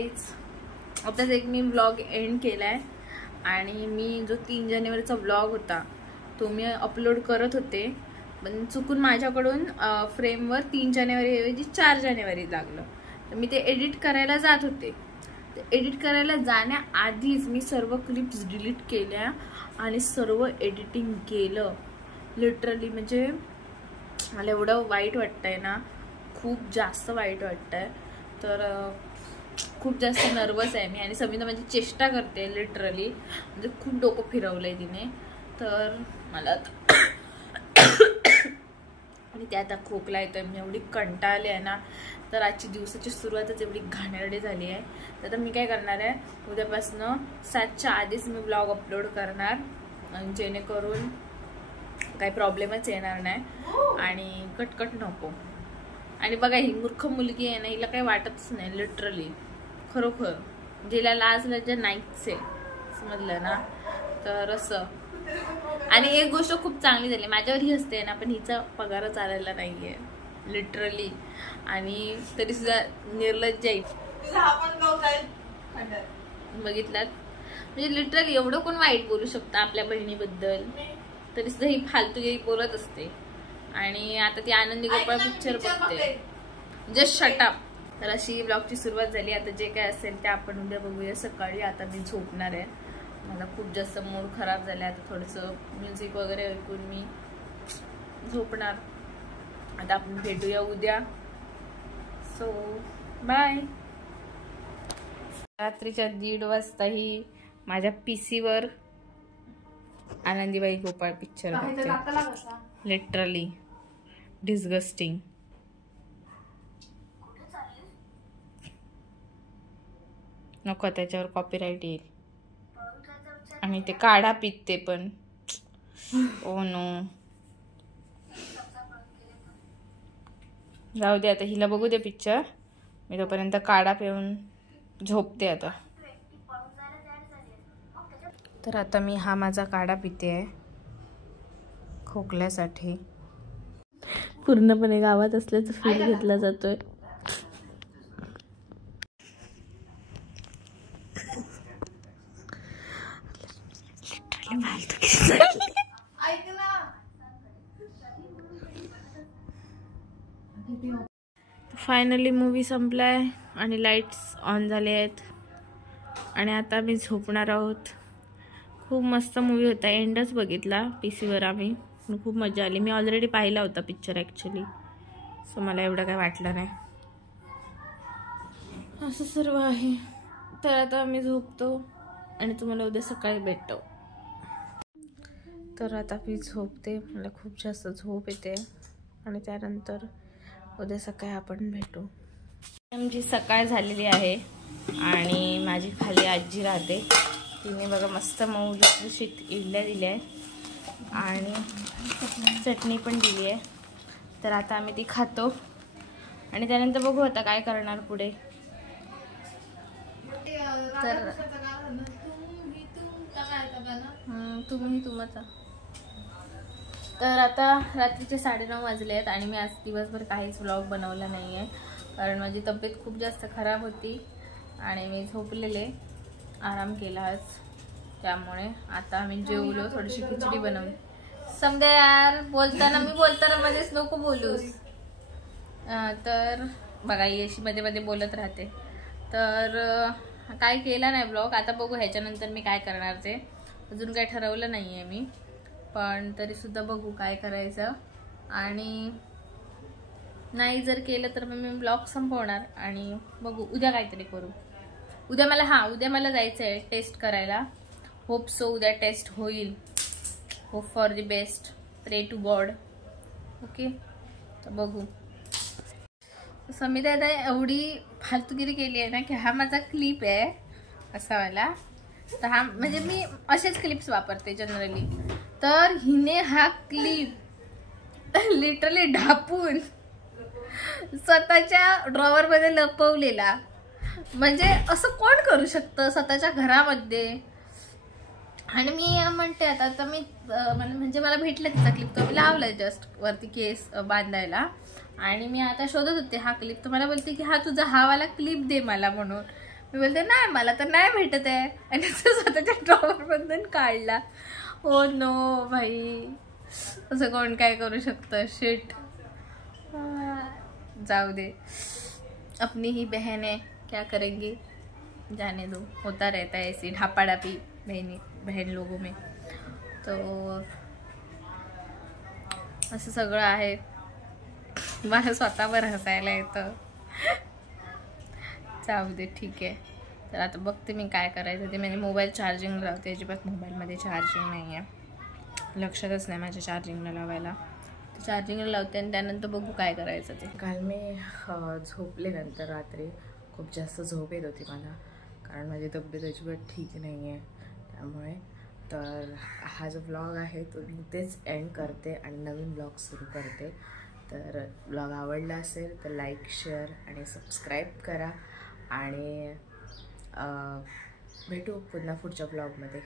Guys, आताच एक मी vlog end केलाय आणि मी जो 3 जानेवारीचा व्लॉग होता तो मी अपलोड करत होते, पण चुकून माझ्याकडून फ्रेमवर 3 जानेवारी ऐवजी 4 जानेवारी लागलं. तर मी ते एडिट करायला जात होते. एडिट करायला जाण्याआधीच मी सर्व क्लिप्स डिलीट केल्या आणि सर्व एडिटिंग केलं लिटरली. म्हणजे मला एवढं वाईट वाटतंय ना, खूप जास्त वाईट वाटतंय. तर खूप जास्त नर्वस आहे मी आणि समीना माझी चेष्टा करते लिटरली. म्हणजे खूप डोकं फिरवलंय तिने. तर मला आणि त्या आता खोकला येतोय, मी एवढी कंटाळले आहे ना. तर आजची दिवसाची सुरुवातच एवढी घाणेरडी झाली आहे. तर आता मी काय करणार आहे, उद्यापासून 7च्या आधीच मी व्लॉग अपलोड करणार, जेणेकरून काही प्रॉब्लेमच येणार नाही आणि कटकट नको. आणि बघा, ही मूर्ख मुलगी आहे ना, हिला काही वाटतच नाही लिटरली, खरोखर जिला लाज लज्जा नाहीच आहे, समजलं ना. तर असं. आणि एक गोष्ट खूप चांगली झाली, माझ्यावर ही हसते ना, पण हिचा पगारच आलेला नाहीये लिटरली. आणि तरी सुद्धा निर्लज्ज आहे, बघितलात. म्हणजे लिटरली एवढं कोण वाईट बोलू शकतं आपल्या बहिणीबद्दल, तरी सुद्धा ही फालतूगिरी बोलत असते. आणि आता ती आनंदी गोपाळ पिक्चर बघते. Just shut up. तर अशी ब्लॉगची सुरुवात झाली. आता जे काय असेल ते आपण उद्या बघूया सकाळी. आता मी झोपणार आहे, मला खूप जास्त मूड खराब झाला. आता थोडंसं म्युझिक वगैरे ऐकून मी झोपणार. आता आपण भेटूया उद्या. So bye. रात्रीच्या 1:30 वाजताही माझ्या पीसीवर आनंदीबाई गोपाळ पिक्चर बघते. Literally disgusting. नको, त्याच्यावर कॉपीराईट येईल. आणि ते काढा पिते पण. Oh no. जाऊ दे, आता हिला बघू दे पिक्चर. मी तोपर्यंत काढा पिऊन झोपते आता. तर आता मी हा माझा काढा पिते आहे खोकल्यासाठी. पूर्णपणे गावात असल्याचं फील घेतला जातोय. फायनली मूवी संपलाय आणि लाईट्स ऑन झाले आहेत आणि आता मी झोपणार आहोत. खूप मस्त मूवी होता, एंडच बघितला पीसीवर आम्ही. खूप मजा आली. मी ऑलरेडी पाहिला होता पिक्चर ॲक्च्युली, सो मला एवढं काय वाटलं नाही. असं सर्व आहे. तर आता मी झोपतो आणि तुम्हाला उद्या सकाळी भेटतो. तर आता मी झोपते, मला खूप जास्त झोप येते आणि त्यानंतर उद्या सकाळी आपण भेटू. आमची सकाळ झालेली आहे आणि माझी खाली आजी राहते. तिने बघा मस्त मऊ लुसलुशीत इडल्या दिल्या आहेत आणि चटणी पण दिली आहे. तर आता आम्ही ती खातो आणि त्यानंतर बघू आता काय करणार पुढे. तर तुम्ही तुमचा. तर आता रात्रीचे 9:30 वाजले आहेत आणि मी आज दिवसभर काहीच व्लॉग बनवला नाही आहे, कारण माझी तब्येत खूप जास्त खराब होती आणि मी झोपलेले, आराम केला आज. त्यामुळे आता आम्ही जेवलो, थोडीशी खिचडी बनवली. समजा यार, मी बोलताना मध्येच नको बोलूस. तर बघा, येशी मध्ये मध्ये बोलत राहते. तर काय केला नाही ब्लॉग. आता बघू ह्याच्यानंतर मी काय करणार ते. अजून काय ठरवलं नाही आहे मी, पण तरीसुद्धा बघू काय करायचं. आणि नाही जर केलं तर मग मी ब्लॉग संपवणार आणि बघू उद्या काहीतरी करू. उद्या मला जायचं आहे टेस्ट करायला. होप सो उद्या टेस्ट होईल. होप फॉर द बेस्ट, प्रे टू गॉड. ओके, तर बघू. समीदा एवढी फालतूगिरी केली आहे ना की हा माझा क्लिप आहे असा वाला. तर हा म्हणजे मी असेच क्लिप्स वापरते जनरली. तर हिने हा क्लिप लिटरली ढापून स्वतःच्या ड्रॉवरमध्ये लपवलेला. म्हणजे असं कोण करू शकतं स्वतःच्या घरामध्ये. आणि मी म्हणते आता मी म्हणजे मला भेटलं तिचा क्लिप, तो मी लावलाय जस्ट वरती केस बांधायला. आणि मी आता शोधत होते हा क्लिप, तर मला बोलते की हा तुझा हा वाला क्लिप दे मला म्हणून. मी बोलते नाही मला तर नाही भेटत आहे आणि स्वतःच्या ड्रॉवरमधून काढला. हो नो भाई, असं कोण काय करू शकतं. शिट, जाऊ दे, अपनी ही बहन है, क्या करेंगे, जाने दो, होता रहता है ऐसी ढापाढापी बहन लोगों में. तो असं सगळं आहे. मला स्वतःवर हसायला येतं. जाऊ दे, ठीक आहे. तर आता बघते मी काय करायचं ते. म्हणजे मोबाईल चार्जिंग लावते, अजिबात मोबाईलमध्ये चार्जिंग नाही आहे, लक्षातच नाही माझ्या चार्जिंगला लावायला. चार्जिंगला लावते आणि त्यानंतर बघू काय करायचं ते. काल मी झोपले नंतर रात्री खूप जास्त झोप येत होती मला, कारण माझी तब्येत अजिबात ठीक नाही आहे त्यामुळे. तर हा जो व्लॉग आहे तो मी इथेच एंड करते आणि नवीन व्लॉग सुरू करते. तर व्लॉग आवडला असेल तर लाईक, शेअर आणि सबस्क्राईब करा आणि भेटू पुन्हा पुढच्या व्लॉगमध्ये.